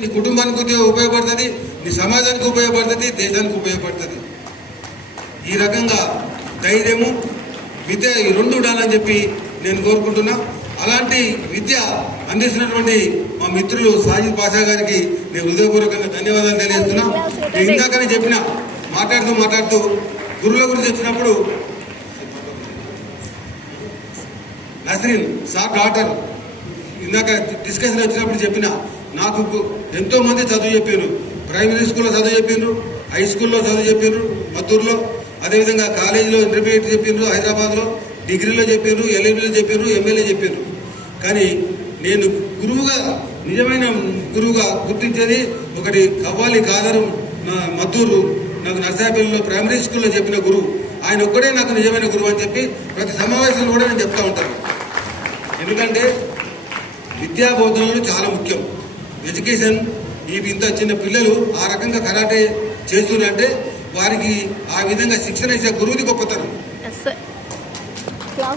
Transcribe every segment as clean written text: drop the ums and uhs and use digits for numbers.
నీ కుటుంబానికి ఉపయోగపడుతుంది, నీ సమాజానికి ఉపయోగపడుతుంది, దేశానికి ఉపయోగపడుతుంది. ఈ రకంగా ధైర్యము విద్య ఈ రెండు ఉండాలని చెప్పి నేను కోరుకుంటున్నా. అలాంటి విద్య అందిస్తున్నటువంటి మా మిత్రులు సాజిద్ పాషా గారికి నేను హృదయపూర్వకంగా ధన్యవాదాలు తెలియజేస్తున్నా. నేను ఇందాకనే చెప్పిన మాట్లాడుతూ గురువుల గురించి వచ్చినప్పుడు నస్రీన్ సార్ డాక్టర్ ఇందాక డిస్కషన్ వచ్చినప్పుడు చెప్పిన నాకు ఎంతో మంది చదువు చెప్పారు. ప్రైమరీ స్కూల్లో చదువు చెప్పారు, హై స్కూల్లో చదువు చెప్పారు మద్దూరులో, అదేవిధంగా కాలేజీలో ఇంటర్మీడియట్ చెప్పారు, హైదరాబాద్లో డిగ్రీలో చెప్పారు, ఎల్ఎల్బీలో చెప్పారు, ఎంఏలో చెప్పారు. కానీ నేను గురువుగా నిజమైన గురువుగా గుర్తించేది ఒకటి కవ్వాలి కాదరు మద్దూరు నాకు నర్సాపల్లిలో ప్రైమరీ స్కూల్లో చెప్పిన గురువు. ఆయన ఒక్కడే నాకు నిజమైన గురువు అని చెప్పి ప్రతి సమావేశంలో కూడా నేను చెప్తా ఉంటాను. ఎందుకంటే విద్యా బోధనలు చాలా ముఖ్యం. ఎడ్యుకేషన్ ఇంత చిన్న పిల్లలు ఆ రకంగా కరాటే చేస్తున్నారంటే వారికి ఆ విధంగా శిక్షణ ఇచ్చే గురువుది గొప్పతనం.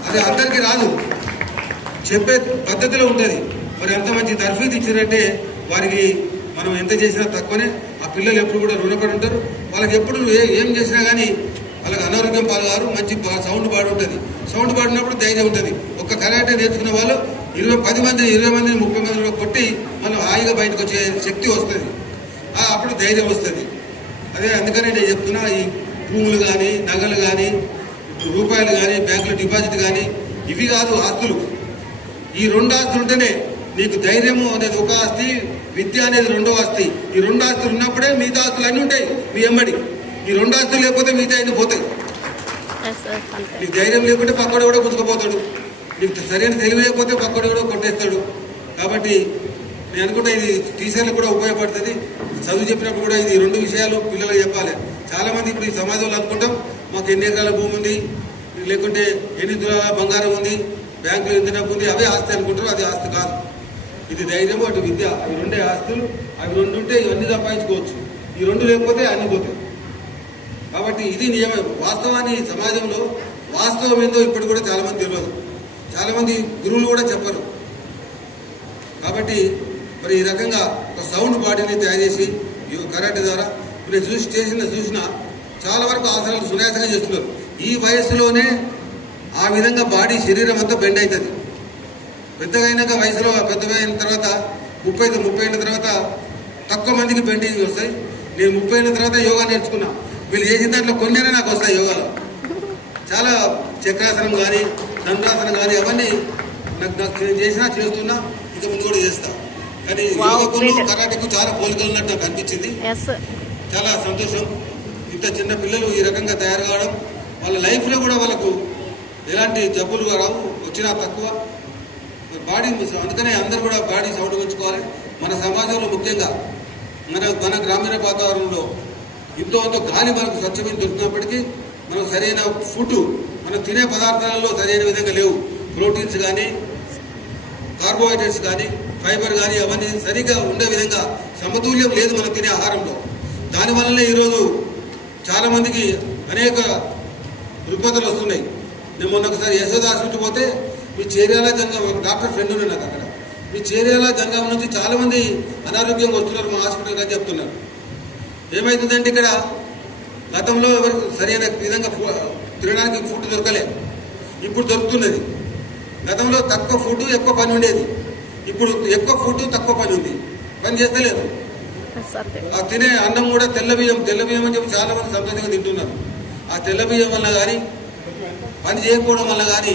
అది అందరికీ రాదు, చెప్పే పద్ధతిలో ఉంటుంది. మరి ఎంత మంచి తర్ఫీదు ఇచ్చారంటే వారికి మనం ఎంత చేసినా తక్కువనే. ఆ పిల్లలు ఎప్పుడు కూడా రుణపడి ఉంటారు. వాళ్ళకి ఎప్పుడు ఏం చేసినా కానీ వాళ్ళకి అనారోగ్యం పాల్గారు. మంచి సౌండ్ బాడి ఉంటుంది. సౌండ్ బాడినప్పుడు ధైర్యం ఉంటుంది. ఒక్క కరాటే నేర్చుకున్న వాళ్ళు 10 మంది 20 మందిని 30 మందిని కొట్టి మనం హాయిగా బయటకు వచ్చే శక్తి వస్తుంది. అప్పుడు ధైర్యం వస్తుంది. అదే అందుకనే నేను చెప్తున్నా, ఈ భూములు కానీ నగలు కానీ రూపాయలు కానీ బ్యాంకులో డిపాజిట్ కానీ ఇవి కాదు ఆస్తులు. ఈ 2 ఆస్తులు ఉంటేనే నీకు ధైర్యము అనేది ఒక ఆస్తి, విద్య అనేది 2వ ఆస్తి. ఈ 2 ఆస్తులు ఉన్నప్పుడే మిగతా ఆస్తులు అన్నీ ఉంటాయి మీ ఎమ్మడి. ఈ 2 ఆస్తులు లేకపోతే మిగతా అన్ని పోతాయి. నీకు ధైర్యం లేకుంటే పక్కడు కూడా గుంజుకుపోతాడు. నీకు సరైన తెలివి లేకపోతే పక్కడు కూడా కొట్టేస్తాడు. కాబట్టి నేను అనుకుంటే ఇది టీచర్లకు కూడా ఉపయోగపడుతుంది. చదువు చెప్పినప్పుడు కూడా ఇది 2 విషయాలు పిల్లలకు చెప్పాలి. చాలామంది ఇప్పుడు ఈ సమాజంలో అనుకుంటాం మాకు ఎన్ని ఎకరాల భూమి ఉంది, లేకుంటే ఎన్ని తులాల బంగారం ఉంది, బ్యాంకులో ఎంత డబ్బు ఉంది, అవే ఆస్తి అనుకుంటారు. అది ఆస్తి కాదు. ఇది ధైర్యము, అటు విద్య. ఈ 2 ఆస్తులు. అవి 2 ఉంటే ఇవన్నీ సంపాదించుకోవచ్చు. ఈ 2 లేకపోతే అన్ని పోతాయి. కాబట్టి ఇది నిజమే. వాస్తవాన్ని సమాజంలో వాస్తవం ఏందో ఇప్పుడు కూడా చాలామంది తెలియదు. చాలామంది గురువులు కూడా చెప్పరు. కాబట్టి మరి ఈ రకంగా ఒక సౌండ్ బాడీని తయారు చేసి కరాటే ద్వారా నేను చూసిన చాలా వరకు ఆసనాలు సునాయాసంగా చేస్తున్నారు. ఈ వయస్సులోనే ఆ విధంగా బాడీ శరీరం అంతా బెండ్ అవుతుంది. పెద్దగా అయినాక వయసులో పెద్దగా అయిన తర్వాత 30 అయిన తర్వాత తక్కువ మందికి బెండింగ్ వస్తాయి. నేను 30 అయిన తర్వాత యోగా నేర్చుకున్నా. వీళ్ళు చేసిన దాంట్లో కొన్నేనే నాకు వస్తాయి యోగాలో. చాలా చక్రాసనం కానీ దండాసనం కానీ అవన్నీ నాకు చేస్తున్నా, ఇక ముందు కూడా చేస్తా. కానీ యోగకు కరాటేకు చాలా పోలికలు ఉన్నట్టు నాకు అనిపించింది. చాలా సంతోషం. ఇంత చిన్న పిల్లలు ఈ రకంగా తయారు కావడం, వాళ్ళ లైఫ్లో కూడా వాళ్ళకు ఎలాంటి జబ్బులు రావు, వచ్చినా తక్కువ బాడీ. అందుకనే అందరూ కూడా బాడీ సౌండ్ ఉంచుకోవాలి. మన సమాజంలో ముఖ్యంగా మన గ్రామీణ వాతావరణంలో ఎంతో గాలి మనకు స్వచ్ఛమైన దొరుకుతున్నప్పటికీ మనం సరైన ఫుడ్, మనం తినే పదార్థాలలో సరైన విధంగా లేవు. ప్రోటీన్స్ కానీ కార్బోహైడ్రేట్స్ కానీ ఫైబర్ కానీ అవన్నీ సరిగ్గా ఉండే విధంగా సమతుల్యం లేదు మనం తినే ఆహారంలో. దానివల్లనే ఈరోజు చాలామందికి అనేక రుగ్మతలు వస్తున్నాయి. నేను మొన్న ఒకసారి యశోద హాస్పిటల్ పోతే మీ చేర్యాల జంగం డాక్టర్ ఫ్రెండ్ ఉన్నాయి నాకు అక్కడ. మీ చేర్యాల జంగం నుంచి చాలామంది అనారోగ్యంగా వస్తున్నారు మా హాస్పిటల్ అని చెప్తున్నారు. ఏమవుతుందంటే ఇక్కడ గతంలో ఎవరికి సరైన విధంగా తినడానికి ఫుడ్ దొరకలే, ఇప్పుడు దొరుకుతున్నది. గతంలో తక్కువ ఫుడ్ ఎక్కువ పని ఉండేది, ఇప్పుడు ఎక్కువ ఫుడ్ తక్కువ పని ఉంది, పని చేస్తలేదు. ఆ తినే అన్నం కూడా తెల్ల బియ్యం అని చెప్పి చాలా మంది సంతోషంగా తింటున్నారు. ఆ తెల్ల బియ్యం వల్ల కానీ పని చేయకపోవడం వల్ల కానీ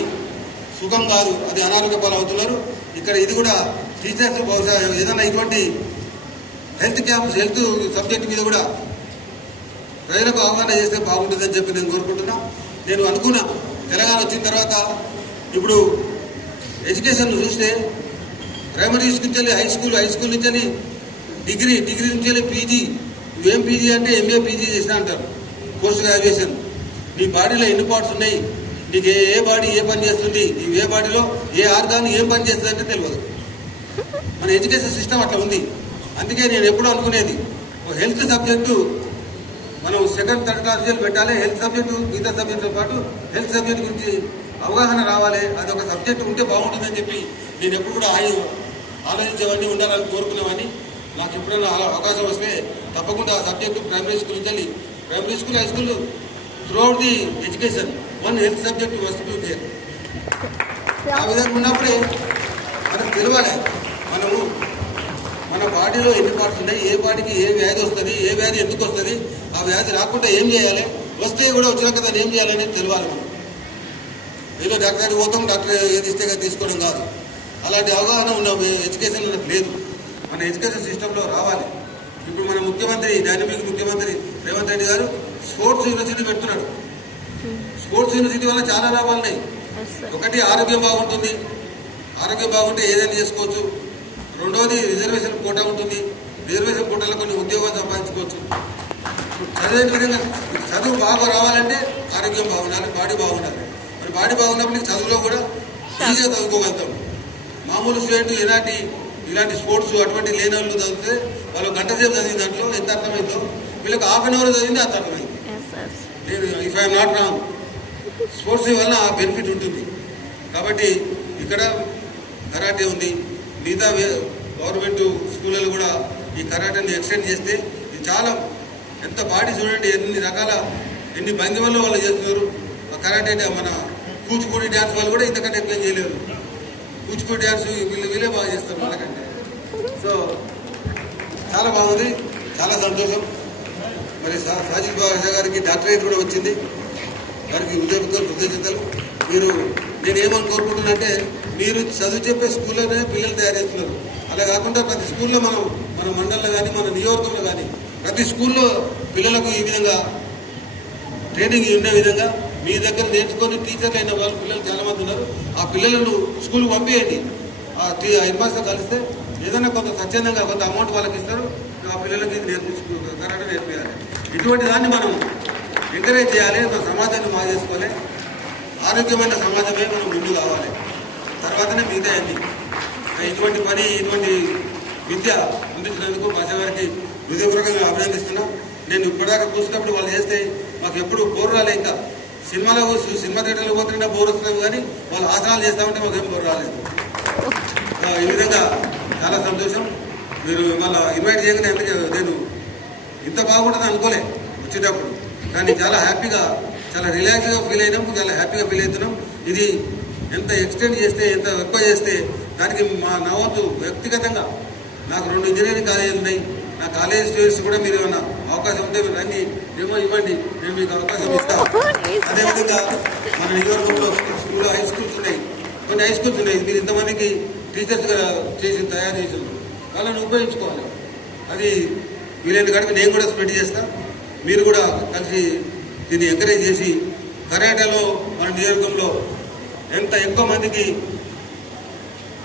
సుఖం కాదు, అది అనారోగ్య పాలు అవుతున్నారు. ఇక్కడ ఇది కూడా టీచర్స్ బహుశా ఏదైనా ఇటువంటి హెల్త్ క్యాంప్స్, హెల్త్ సబ్జెక్ట్ మీద కూడా ప్రజలకు అవగాహన చేస్తే బాగుంటుందని చెప్పి నేను కోరుకుంటున్నా. నేను అనుకున్నా తెలంగాణ వచ్చిన తర్వాత ఇప్పుడు ఎడ్యుకేషన్ చూస్తే ప్రైమరీ స్కూల్ నుంచి హై స్కూల్ నుంచి డిగ్రీ నుంచి పీజీ. నువ్వేం పీజీ అంటే ఎంఏ పీజీ చేసినా అంటారు. Post graduation. నీ బాడీలో ఎన్ని పార్ట్స్ ఉన్నాయి, నీకు ఏ బాడీ ఏ పని చేస్తుంది, నీవు ఏ బాడీలో ఏ ఆర్గాన్ ఏం పని చేస్తుంది అంటే తెలియదు. మన ఎడ్యుకేషన్ సిస్టమ్ అట్లా ఉంది. అందుకే నేను ఎప్పుడూ అనుకునేది హెల్త్ సబ్జెక్టు మనం 2nd, 3rd క్లాస్ పెట్టాలి. హెల్త్ సబ్జెక్టు మిగతా సబ్జెక్టుతో పాటు హెల్త్ సబ్జెక్ట్ గురించి అవగాహన రావాలి. అది ఒక సబ్జెక్ట్ ఉంటే బాగుంటుందని చెప్పి నేను ఎప్పుడు కూడా ఆలోచించేవాడిని, ఉండాలని కోరుకునేవాడిని. నాకు ఎప్పుడైనా అలా అవకాశం వస్తే తప్పకుండా ఆ సబ్జెక్టు ప్రైమరీ స్కూల్ నుంచి primary school high school throughout the education one health subject వస్తూ దేర్. ఆ విధంగా ఉన్నప్పుడే మనకు తెలియాలి మనము మన బాడీలో ఎన్ని పార్ట్స్ ఉన్నాయి, ఏ బాడీకి ఏ వ్యాధి వస్తుంది, ఏ వ్యాధి ఎందుకు వస్తుంది, ఆ వ్యాధి రాకుండా ఏం చేయాలి, వస్తే కూడా వచ్చినాక దాన్ని ఏం చేయాలనేది తెలియాలి. మనం ఏదో డాక్టర్ దగ్గరికి పోతాం, డాక్టర్ ఏది ఇస్తే తీసుకోవడం కాదు. అలాంటి అవగాహన ఉన్న ఎడ్యుకేషన్ మనకు లేదు. మన ఎడ్యుకేషన్ సిస్టంలో రావాలి. ఇప్పుడు మన ముఖ్యమంత్రి, డైనమిక్ ముఖ్యమంత్రి రేవంత్ రెడ్డి గారు స్పోర్ట్స్ యూనివర్సిటీ పెడుతున్నాడు. స్పోర్ట్స్ యూనివర్సిటీ వల్ల చాలా లాభాలు ఉన్నాయి. ఒకటి, ఆరోగ్యం బాగుంటుంది. ఆరోగ్యం బాగుంటే ఏదైనా చేసుకోవచ్చు. రెండవది, రిజర్వేషన్ కోటా ఉంటుంది. రిజర్వేషన్ కోటాలో కొన్ని ఉద్యోగాలు సంపాదించుకోవచ్చు. చదివే విధంగా చదువు బాగా రావాలంటే ఆరోగ్యం బాగుండాలి, బాడీ బాగుండాలి. మరి బాడీ బాగున్నప్పుడు చదువులో కూడా ఈజీగా చదువుకోగలుగుతాం. మామూలు స్టూడెంట్ ఇలాంటి స్పోర్ట్స్ అటువంటి లేని వాళ్ళు చదివితే వాళ్ళు గంట సేపు చదివిన దాంట్లో ఎంత అర్థమైందో వీళ్ళకి హాఫ్ అన్ అవర్ చదివింది అంత అర్థమైంది. నేను if I'm not wrong, sports వల్ల ఆ బెనిఫిట్ ఉంటుంది. కాబట్టి ఇక్కడ కరాటే ఉంది. మిగతా గవర్నమెంట్ స్కూళ్ళలో కూడా ఈ కరాటేని ఎక్స్టెండ్ చేస్తే ఇది చాలా ఎంత బాడీ చూడండి, ఎన్ని రకాల ఎన్ని భంగిమల్లో వాళ్ళు చేస్తున్నారు. కరాటే మన కూచిపూడి డ్యాన్స్ వాళ్ళు కూడా ఇంతకంటే ఎక్కువ చేయలేరు. కూచిపూడి డ్యాన్స్ వీళ్ళే బాగా చేస్తారు వాళ్ళకంటే. సో చాలా బాగుంది, చాలా సంతోషం. మరి సాజిద్ బాషా గారికి డాక్టరేట్ కూడా వచ్చింది. వారికి హృదయపూర్వక కృతజ్ఞతలు. నేనేమని కోరుకుంటున్నానంటే, మీరు చదువు చెప్పే స్కూల్లోనే పిల్లలు తయారు చేస్తున్నారు. అలా కాకుండా ప్రతి స్కూల్లో మన మండలంలో కానీ మన నియోజకవర్గంలో కానీ ప్రతి స్కూల్లో పిల్లలకు ఈ విధంగా ట్రైనింగ్ ఉండే విధంగా మీ దగ్గర నేర్చుకొని టీచర్లు అయిన వాళ్ళు పిల్లలు చాలామంది ఉన్నారు. ఆ పిల్లలను స్కూల్కి పంపించండి. ఆ హెడ్ మాస్టర్ కలిస్తే ఏదైనా కొంత స్వచ్ఛందంగా కొంత అమౌంట్ వాళ్ళకి ఇస్తారు. ఆ పిల్లలకి కరాటే నేర్పించాలి. ఇటువంటి దాన్ని మనం ఎంకరేజ్ చేయాలి. మన సమాజాన్ని బాగా చేసుకోవాలి. ఆరోగ్యమైన సమాజమే మనం ముందు కావాలి. తర్వాతనే మిగతా అన్ని. ఇటువంటి విద్య అందించినందుకు భాష గారికి హృదయపూర్వకంగా అభినందిస్తున్నాం. నేను ఇప్పటిదాకా చూసినప్పుడు వాళ్ళు చేస్తే మాకు ఎప్పుడు బోర్ రాలే. ఇంకా సినిమా థియేటర్లో పోతుంటే బోర్ వస్తున్నాం, కానీ వాళ్ళు ఆసనాలు చేస్తామంటే మాకు ఏం బోర్ రాలేదు. ఈ విధంగా చాలా సంతోషం. మీరు మళ్ళీ ఇన్వైట్ చేయగానే నేను ఇంత బాగుంటుంది అనుకోలే వచ్చేటప్పుడు, కానీ చాలా హ్యాపీగా, చాలా రిలాక్స్గా ఫీల్ అయినాం, చాలా హ్యాపీగా ఫీల్ అవుతున్నాం. ఇది ఎంత ఎక్స్టెండ్ చేస్తే, ఎంత ఎక్కువ చేస్తే దానికి నా వంతు వ్యక్తిగతంగా నాకు 2 ఇంజనీరింగ్ కాలేజీలు ఉన్నాయి. నా కాలేజ్ స్టూడెంట్స్ కూడా మీరు ఏమన్నా అవకాశం ఉంటే మీరు రండి, ఏమో ఇవ్వండి, నేను మీకు అవకాశం ఇస్తాను. అదేవిధంగా మన నియోజకవర్గంలో స్కూల్లో హై స్కూల్స్ ఉన్నాయి, కొన్ని హై స్కూల్స్ ఉన్నాయి. మీరు ఇంతమందికి టీచర్స్గా తయారు చేసారు, వాళ్ళని ఉపయోగించుకోవాలి. అది వీలైన కాడికి నేను కూడా స్ప్రెడ్ చేస్తాను. మీరు కూడా కలిసి దీన్ని ఎంకరేజ్ చేసి కరాటేలో మన నియోజకవర్గంలో ఎంత ఎక్కువ మందికి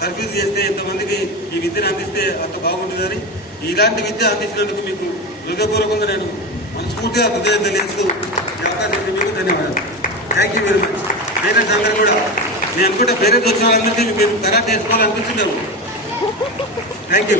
తర్ఫీదు చేస్తే, ఎంతమందికి ఈ విద్యను అందిస్తే అంత బాగుంటుందని, ఇలాంటి విద్య అందించినందుకు మీకు హృదయపూర్వకంగా నేను మనస్ఫూర్తిగా హృదయం తెలియజేస్తూ ఈ అవకాశం ఇచ్చి మీకు ధన్యవాదాలు. Thank you very much. Parents అందరూ కూడా, నేను అనుకుంటే పేరెంట్స్ వచ్చిన వాళ్ళందరినీ మీరు కరాటే నేర్చుకోవాలనిపించిందాము. Thank you.